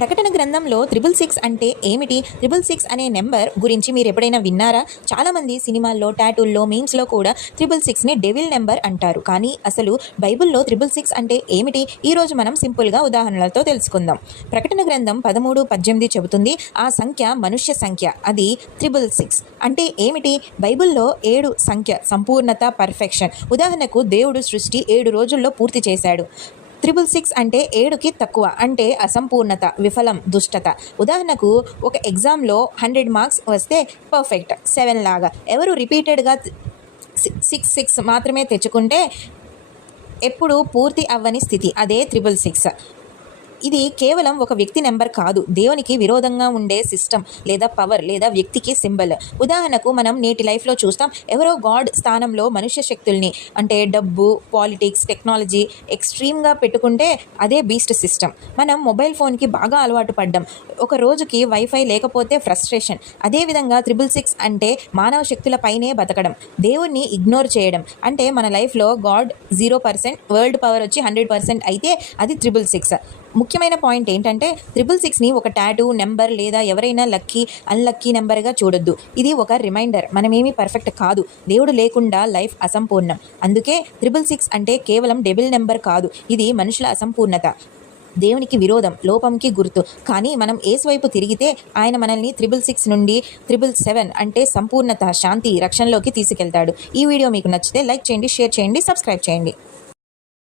ప్రకటన గ్రంథంలో 666 అంటే ఏమిటి? 666 అనే నెంబర్ గురించి మీరు ఎప్పుడైనా విన్నారా? చాలామంది సినిమాల్లో, టాటూల్లో, మీమ్స్లో కూడా 666ని డెవిల్ నెంబర్ అంటారు. కానీ అసలు బైబిల్లో 666 అంటే ఏమిటి? ఈరోజు మనం సింపుల్గా ఉదాహరణలతో తెలుసుకుందాం. ప్రకటన గ్రంథం 13:18 చెబుతుంది, ఆ సంఖ్య మనుష్య సంఖ్య, అది 666 అంటే ఏమిటి? బైబిల్లో 7 సంఖ్య సంపూర్ణత, పర్ఫెక్షన్. ఉదాహరణకు దేవుడు సృష్టి 7 రోజుల్లో పూర్తి చేశాడు. 666 అంటే 7కి తక్కువ అంటే అసంపూర్ణత, విఫలం, దుష్టత. ఉదాహరణకు ఒక ఎగ్జామ్లో 100 మార్క్స్ వస్తే పర్ఫెక్ట్, 7 లాగా. ఎవరు రిపీటెడ్గా 66 మాత్రమే తెచ్చుకుంటే ఎప్పుడు పూర్తి అవ్వని స్థితి, అదే 666. ఇది కేవలం ఒక వ్యక్తి నెంబర్ కాదు, దేవునికి విరోధంగా ఉండే సిస్టమ్ లేదా పవర్ లేదా వ్యక్తికి సింబల్. ఉదాహరణకు మనం నేటి లైఫ్లో చూస్తాం, ఎవరో గాడ్ స్థానంలో మనుష్య శక్తుల్ని అంటే డబ్బు, పాలిటిక్స్, టెక్నాలజీ ఎక్స్ట్రీమ్గా పెట్టుకుంటే అదే బీస్ట్ సిస్టమ్. మనం మొబైల్ ఫోన్కి బాగా అలవాటు పడ్డాం, ఒక రోజుకి వైఫై లేకపోతే ఫ్రస్ట్రేషన్. అదేవిధంగా 666 అంటే మానవ శక్తులపైనే బతకడం, దేవుణ్ణి ఇగ్నోర్ చేయడం. అంటే మన లైఫ్లో గాడ్ 0%, వరల్డ్ పవర్ వచ్చి 100% అయితే అది 666. ముఖ్యమైన పాయింట్ ఏంటంటే 666ని ఒక టాటూ, నెంబర్ లేదా ఎవరైనా లక్కీ, అన్లక్కీ నెంబర్గా చూడొద్దు. ఇది ఒక రిమైండర్, మనమేమీ పర్ఫెక్ట్ కాదు, దేవుడు లేకుండా లైఫ్ అసంపూర్ణం. అందుకే 666 అంటే కేవలం డెబిల్ నెంబర్ కాదు, ఇది మనుషుల అసంపూర్ణత, దేవునికి విరోధం, లోపంకి గుర్తు. కానీ మనం యేసు వైపు తిరిగితే ఆయన మనల్ని 666 నుండి 777 అంటే సంపూర్ణత, శాంతి, రక్షణలోకి తీసుకెళ్తాడు. ఈ వీడియో మీకు నచ్చితే లైక్ చేయండి, షేర్ చేయండి, సబ్స్క్రైబ్ చేయండి.